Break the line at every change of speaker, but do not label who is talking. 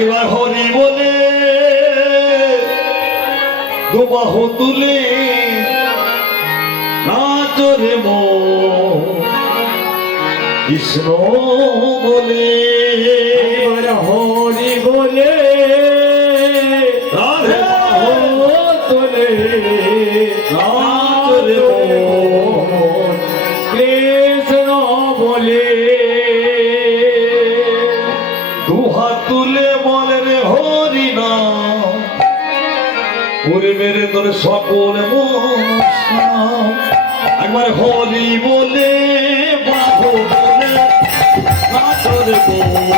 একবার হরি বলে দুবাহু তুলে নাচরে মো কৃষ্ণ বলে।
হরি বলে
রাধে
তোলে
মন
কৃষ্ণ বলে।
দুহাত তুলে বলে রে হরি না। মেরে তোর সকল একবার হরি বলে বাহু বলে নাচরে মন